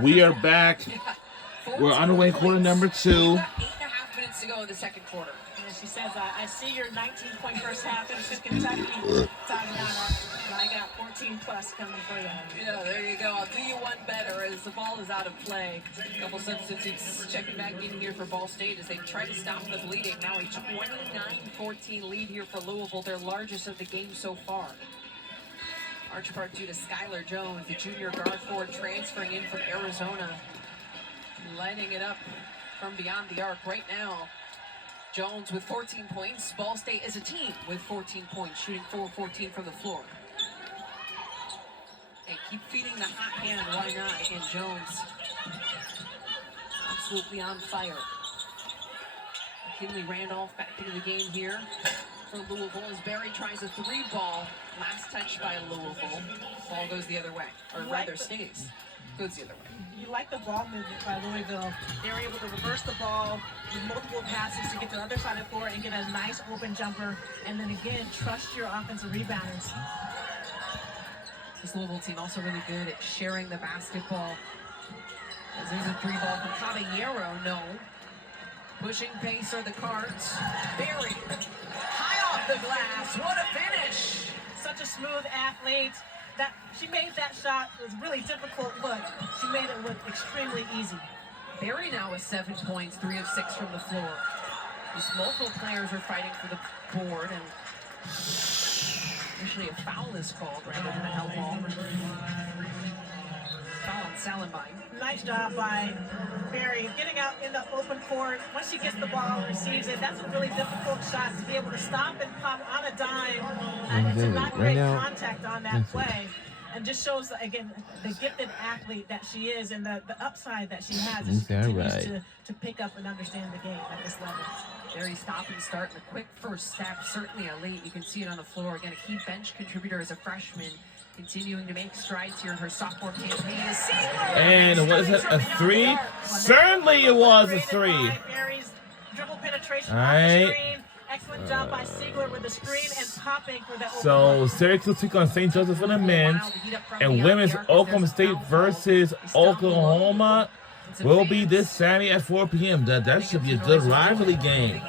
We are back. We're underway quarter number 2. 8.5 minutes to go in the second quarter. And she says, I see your 19-point first half. This is Kentucky. Tatiana, I got 14 plus coming for you. Yeah, there you go. I'll do you one better as the ball is out of play. A couple substitutes checking back in here for Ball State as they try to stop the bleeding. Now a 29-14 lead here for Louisville, their largest of the game so far. Large part due to Skylar Jones, the junior guard forward transferring in from Arizona. Lighting it up from beyond the arc right now. Jones with 14 points. Ball State as a team with 14 points, shooting 4-14 from the floor. Hey, keep feeding the hot hand, why not? Again, Jones absolutely on fire. McKinley Randolph back into the game here for Louisville as Barry tries a 3-ball. Last touch by Louisville. Ball goes the other way, or rather stays. Goes the other way. You like the ball movement by Louisville. They were able to reverse the ball with multiple passes to get to the other side of the floor and get a nice open jumper. And then again, trust your offensive rebounders. This Louisville team also really good at sharing the basketball. As there's a 3-ball from Caballero, no. Pushing pace are the Cards. Barry, high off the glass, what a finish! Such a smooth athlete. That she made that shot. It was really difficult look. She made it look extremely easy. Barry now with 7 points, 3 of 6 from the floor. Just multiple players are fighting for the board, and usually a foul is called rather than a held ball. Foul on Salenbein. Nice job by Barry getting out in the open court. Once she gets the ball, receives it. That's a really difficult shot to be able to stop and pop on a dime and to not break contact on that play. And just shows, again, the gifted athlete that she is and the upside that she has as she continues to pick up and understand the game at this level. Very stop and start and a quick first step, certainly a late. You can see it on the floor. Again, a key bench contributor as a freshman, continuing to make strides here in her sophomore campaign. And was it a 3? Certainly it was a 3. Barry's dribble penetration All off the right. screen. Excellent job by Siegler with the screen and popping for the open So look. Syracuse took on St. Joseph for the men's, and women's Oklahoma State versus Oklahoma will be this Saturday at 4 p.m. That should be a good rivalry game.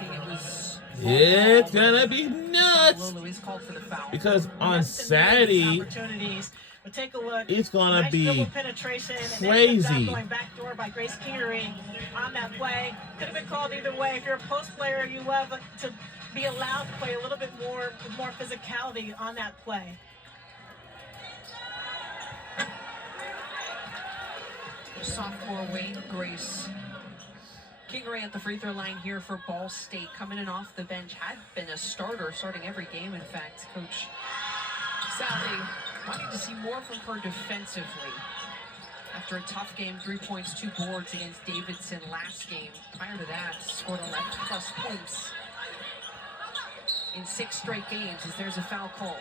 It's gonna be nuts because on Saturday But take a look. it's gonna Nice be dribble penetration and crazy. going backdoor by Grace Kingery on that play. Could have been called either way. If you're a post player, you love to be allowed to play a little bit more with more physicality on that play. Sophomore Wayne Grace Kingery at the free throw line here for Ball State, coming in off the bench, had been a starter, starting every game, in fact. Coach Sally wanting to see more from her defensively. After a tough game, 3 points, 2 boards against Davidson last game. Prior to that, scored 11 plus points in 6 straight games as there's a foul called.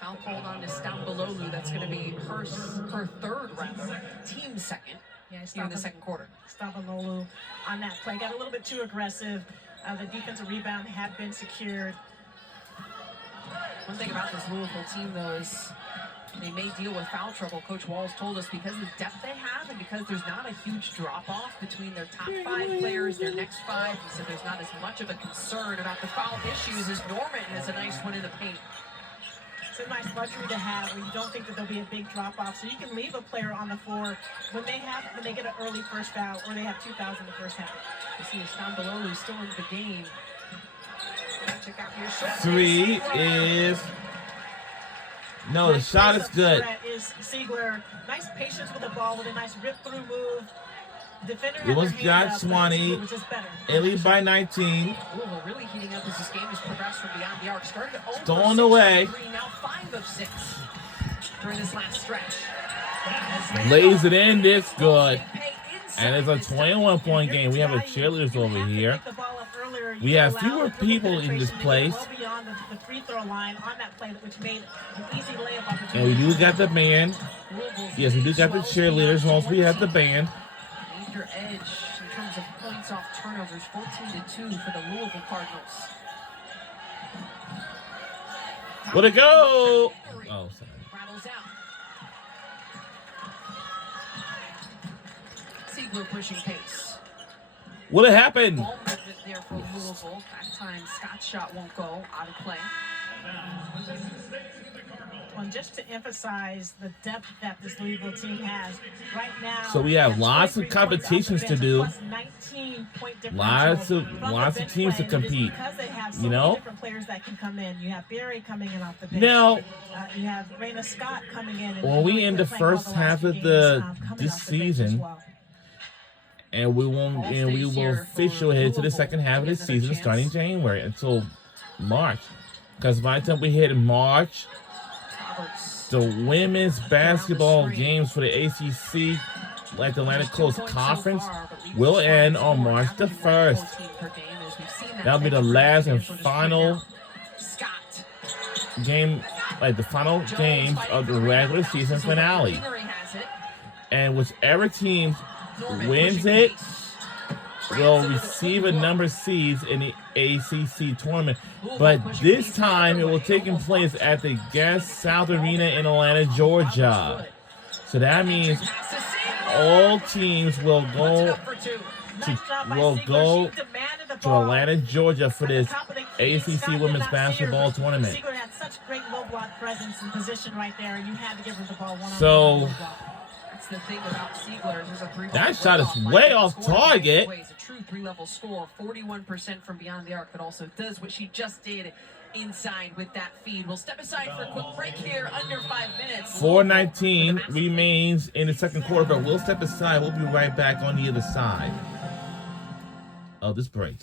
Foul called on to Stambololu. That's going to be her third, rather, team second. Here in the second quarter. Stambololu on that play got a little bit too aggressive. The defensive rebound had been secured. One thing about this Louisville team, though, is they may deal with foul trouble. Coach Walls told us because of the depth they have and because there's not a huge drop-off between their top 5 players, their next 5. He said there's not as much of a concern about the foul issues as Norman has a nice one in the paint. It's a nice luxury to have where you don't think that there'll be a big drop-off. So you can leave a player on the floor when they get an early first foul or they have 2 fouls in the first half. You see Stambololu still in the game. Check out your shot. 3 is... No, the shot is good. Is Siegler. Nice patience with the ball with a nice rip-through move. Defender It was Josh Swanee. It lead by 19. Louisville really heating up as this game has progressed from beyond the arc. Started to own Stolen away. Now 5 of 6 during this last stretch. Lays it in. This good. And it's a 21-point game. We have a cheerleaders over here. We have fewer people in this place. And we do got the band. Yes, we do got the cheerleaders. Once we have the band. Major edge in terms of points off turnovers, 14-2 for the Louisville Cardinals. Where'd it go? Oh, sorry. Rattles out. We're pushing pace. Will it happen? Ball movement there for Louisville. That time Scott's shot won't go out of play. Well, just to emphasize the depth that this Louisville team has right now. So we have lots of 23 points competitions off the to bench, do. plus 19 point differential Lots of from the bench teams to play, and it is compete. because they have so You many know? different players that can come in. You have Barry coming in off the bench. Now, you have Raina Scott coming in. And when we really end the playing well first last half few of games, the coming this off the bench as season, well. and we will officially head to the second half of the season starting January until March. Because by the time we hit March, the women's basketball games for the ACC, like the Atlantic Coast Conference, will end on March the 1st. That'll be the last and final game, like the final games of the regular season finale. And whichever team wins it will receive a number of seeds in the ACC tournament. But this time it will take place at the Guest South Arena in Atlanta, Georgia. So that means all teams will go to Atlanta, Georgia for this ACC Women's Basketball Tournament. Siegler had such great low block presence and position right there. You had to give her the ball one-on-one. So That's the thing about Siegler. There's a that shot is way off target. It's a true three-level score, 41% from beyond the arc, but also does what she just did inside with that feed. We'll step aside for a quick break here, under 5 minutes. 4:19 remains in the second quarter, but we'll step aside. We'll be right back on the other side of this break.